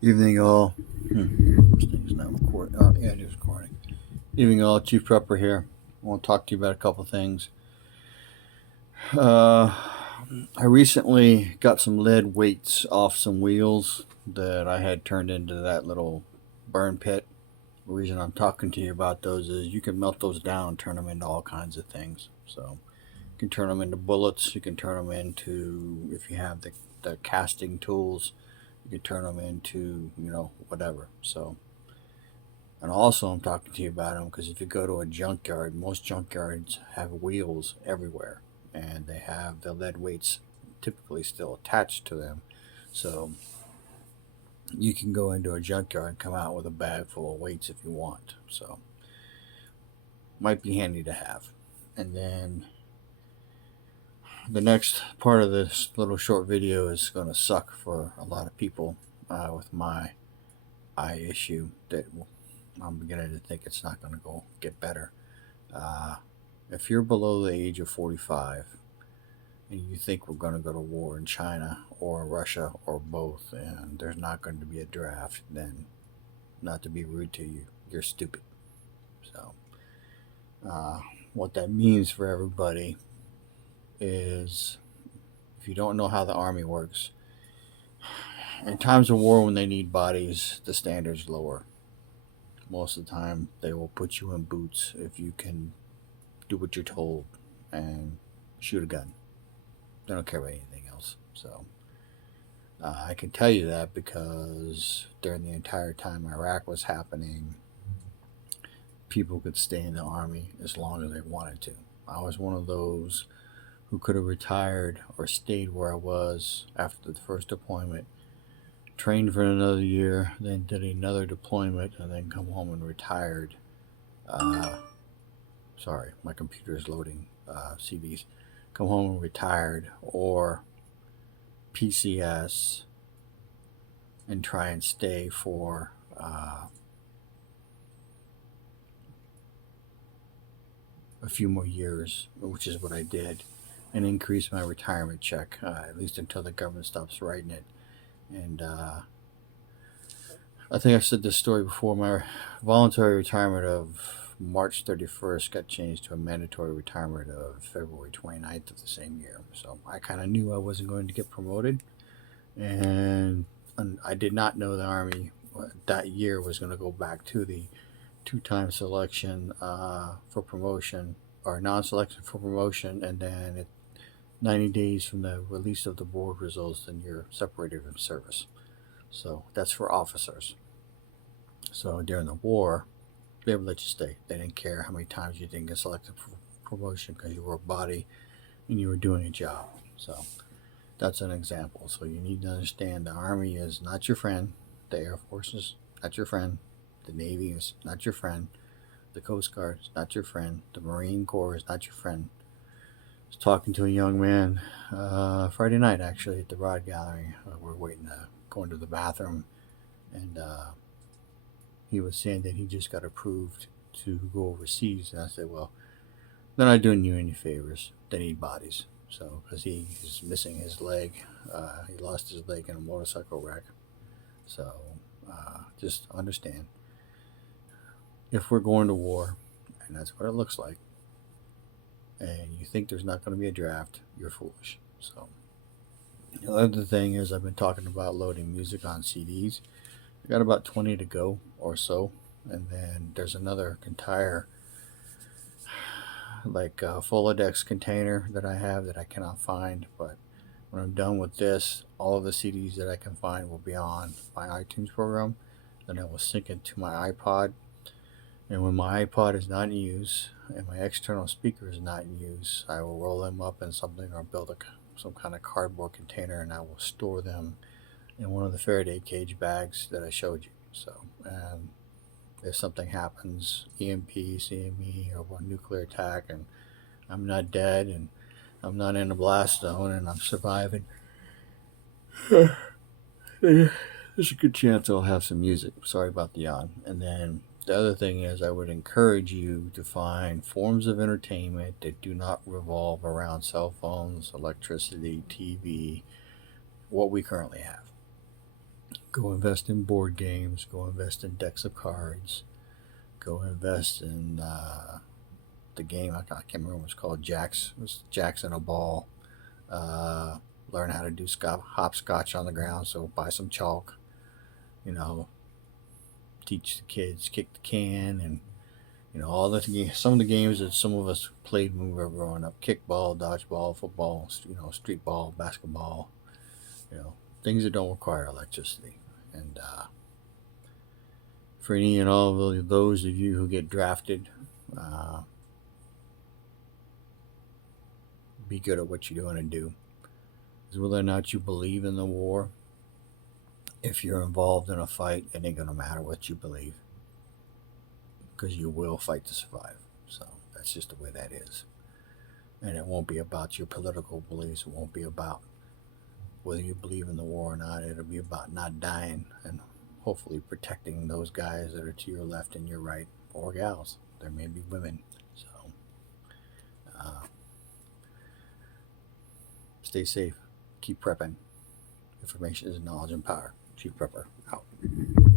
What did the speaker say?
Evening, all. This thing's not recording. Oh, yeah, it is recording. Evening, all. Chief Prepper here. I want to talk to you about a couple things. Uh, I recently got some lead weights off some wheels that I had turned into that little burn pit. The reason I'm talking to you about those is you can melt those down and turn them into all kinds of things. So you can turn them into bullets. You can turn them into, if you have the casting tools, you can turn them into, whatever. So and also, I'm talking to you about them because if you go to a junkyard, most junkyards have wheels everywhere, and they have the lead weights typically still attached to them. So you can go into a junkyard and come out with a bag full of weights if you want. So might be handy to have. And then the next part of this little short video is going to suck for a lot of people with my eye issue that I'm beginning to think it's not going to go get better. Uh, if you're below the age of 45 and you think we're going to go to war in China or Russia or both, and there's not going to be a draft, then not to be rude to you, you're stupid. So, uh, what that means for everybody is if you don't know how the army works, in times of war when they need bodies, the standard's lower. Most of the time, they will put you in boots if you can do what you're told and shoot a gun. They don't care about anything else. So I can tell you that because during the entire time Iraq was happening, people could stay in the army as long as they wanted to. I was one of those who could have retired or stayed where I was after the first deployment, trained for another year, then did another deployment, and then come home and retired. Uh, Sorry, my computer is loading CDs. Come home and retired, or PCS and try and stay for a few more years, which is what I did, and increase my retirement check, at least until the government stops writing it. And I think I've said this story before. My voluntary retirement of March 31st got changed to a mandatory retirement of February 29th of the same year. So I kind of knew I wasn't going to get promoted, and I did not know the Army that year was going to go back to the two-time selection for promotion or non-selection for promotion, and then 90 days from the release of the board results, then you're separated from service. So that's for officers. So during the war, they would let you stay. They didn't care how many times you didn't get selected for promotion because you were a body and you were doing a job. So that's an example. So you need to understand the Army is not your friend. The Air Force is not your friend. The Navy is not your friend. The Coast Guard is not your friend. The Marine Corps is not your friend. I was talking to a young man Friday night, actually, at the Rod Gallery. We're waiting to go into the bathroom, and he was saying that he just got approved to go overseas. And I said, well, they're not doing you any favors. They need bodies. So, because he's missing his leg, he lost his leg in a motorcycle wreck. So, just understand if we're going to war, and that's what it looks like, and you think there's not going to be a draft, you're foolish. So, the other thing is, I've been talking about loading music on CDs. I got about 20 to go or so, and then there's another entire like Rolodex container that I have that I cannot find. But when I'm done with this, all of the CDs that I can find will be on my iTunes program. Then I will sync it to my iPod. And when my iPod is not in use and my external speaker is not in use, I will roll them up in something or build some kind of cardboard container, and I will store them in one of the Faraday cage bags that I showed you. So, and if something happens, EMP, CME, or a nuclear attack, and I'm not dead, and I'm not in a blast zone, and I'm surviving, there's a good chance I'll have some music. Sorry about the yawn. And then the other thing is, I would encourage you to find forms of entertainment that do not revolve around cell phones, electricity, TV, what we currently have. Go invest in board games. Go invest in decks of cards. Go invest in the game. I can't remember what it's called. Jacks. It was Jacks and a ball. Uh, Learn how to do hopscotch on the ground. So buy some chalk. You know, teach the kids kick the can and all the some of the games that some of us played when we were growing up: kickball, dodgeball, football, street ball, basketball. Things that don't require electricity. And for any and all of those of you who get drafted, uh, be good at what you're going to do. Because whether or not you believe in the war, if you're involved in a fight, it ain't going to matter what you believe, because you will fight to survive. So that's just the way that is. And it won't be about your political beliefs. It won't be about whether you believe in the war or not. It'll be about not dying and hopefully protecting those guys that are to your left and your right, or gals. There may be women. So uh, stay safe. Keep prepping. Information is knowledge and power. Chief Prepper out.